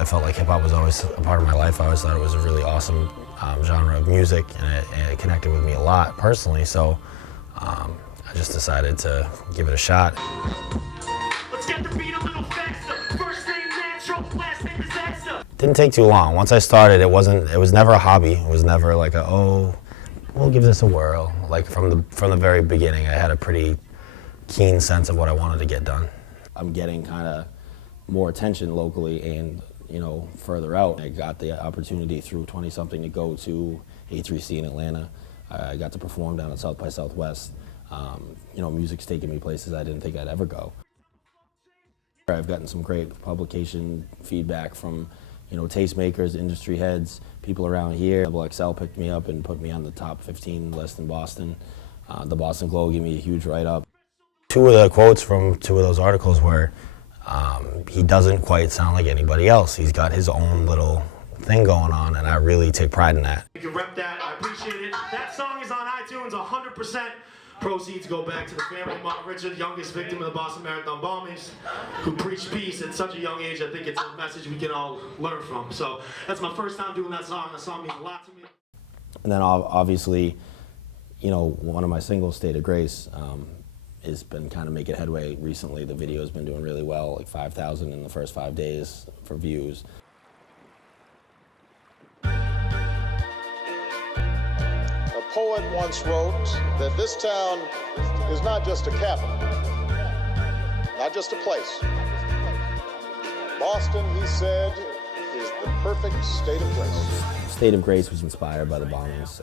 I felt like hip-hop was always a part of my life. I always thought it was a really awesome genre of music, and it connected with me a lot personally, so I just decided to give it a shot. Let's get the beat a little faster. First name natural, last name disaster. Didn't take too long. Once I started, it was never a hobby. It was never like we'll give this a whirl. Like from the very beginning, I had a pretty keen sense of what I wanted to get done. I'm getting kind of more attention locally and further out. I got the opportunity through 20-something to go to A3C in Atlanta. I got to perform down at South by Southwest. Music's taken me places I didn't think I'd ever go. I've gotten some great publication feedback from tastemakers, industry heads, people around here. XL picked me up and put me on the top 15 list in Boston. The Boston Globe gave me a huge write-up. Two of the quotes from two of those articles were, he doesn't quite sound like anybody else. He's got his own little thing going on, and I really take pride in that. You can rep that, I appreciate it. That song is on iTunes, 100%. Proceeds go back to the family of Martin Richard, youngest victim of the Boston Marathon bombings, who preached peace at such a young age. I think it's a message we can all learn from. So that's my first time doing that song. That song means a lot to me. And then obviously, one of my singles, State of Grace, has been kind of making headway recently. The video's been doing really well, like 5,000 in the first 5 days for views. A poet once wrote that this town is not just a capital, not just a place. Boston, he said, is the perfect state of grace. State of Grace was inspired by the bombings,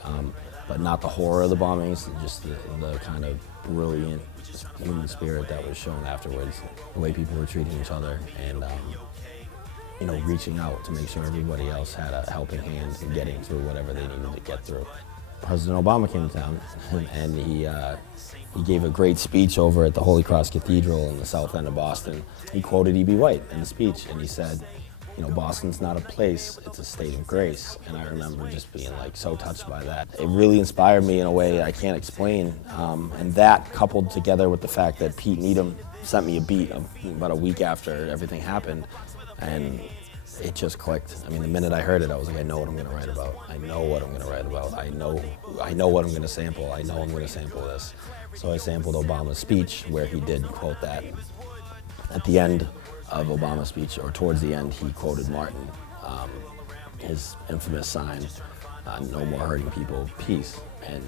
but not the horror of the bombings, just the kind of brilliant human spirit that was shown afterwards, the way people were treating each other, and reaching out to make sure everybody else had a helping hand in getting through whatever they needed to get through. President Obama came to town, and he gave a great speech over at the Holy Cross Cathedral in the south end of Boston. He quoted E.B. White in the speech, and he said, Boston's not a place, it's a state of grace. And I remember just being so touched by that. It really inspired me in a way I can't explain. And that coupled together with the fact that Pete Needham sent me a beat about a week after everything happened, and it just clicked. I mean, the minute I heard it, I was like, I know what I'm gonna write about. I know what I'm gonna write about. I know what I'm gonna sample. I know I'm gonna sample this. So I sampled Obama's speech where he did quote that. At the end of Obama's speech, or towards the end, he quoted Martin, his infamous sign, no more hurting people, peace. And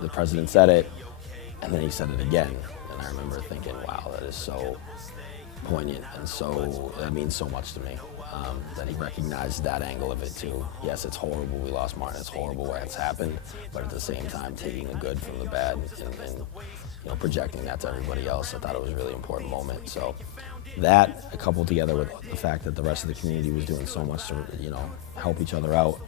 the president said it, and then he said it again. And I remember thinking, wow, that is so poignant, and that means so much to me, that he recognized that angle of it too. Yes, it's horrible we lost Martin, it's horrible where it's happened, but at the same time taking the good from the bad and projecting that to everybody else. I thought it was a really important moment. So that, coupled together with the fact that the rest of the community was doing so much to help each other out,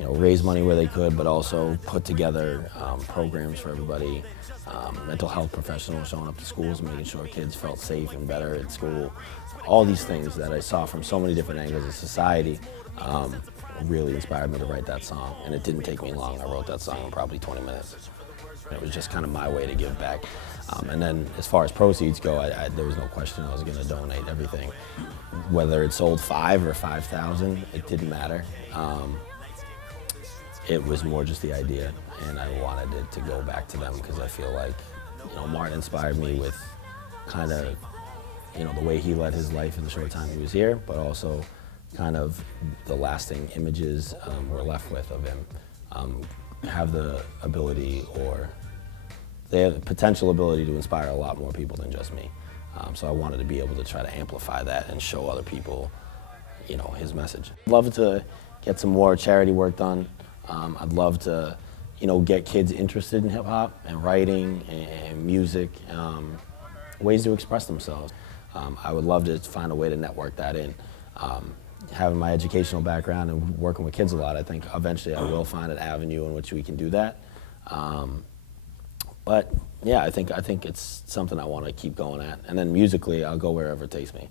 raise money where they could, but also put together programs for everybody, mental health professionals showing up to schools and making sure kids felt safe and better at school. All these things that I saw from so many different angles of society really inspired me to write that song. And it didn't take me long. I wrote that song in probably 20 minutes. It was just kind of my way to give back. And then as far as proceeds go, there was no question I was going to donate everything. Whether it sold 5 or 5,000, it didn't matter. It was more just the idea, and I wanted it to go back to them because I feel like, Martin inspired me with kind of, the way he led his life in the short time he was here, but also kind of the lasting images we're left with of him have the ability, or they have the potential ability to inspire a lot more people than just me. So I wanted to be able to try to amplify that and show other people, his message. I'd love to get some more charity work done. I'd love to, get kids interested in hip hop and writing and music, ways to express themselves. I would love to find a way to network that in. Having my educational background and working with kids a lot, I think eventually I will find an avenue in which we can do that. But yeah, I think it's something I want to keep going at. And then musically, I'll go wherever it takes me.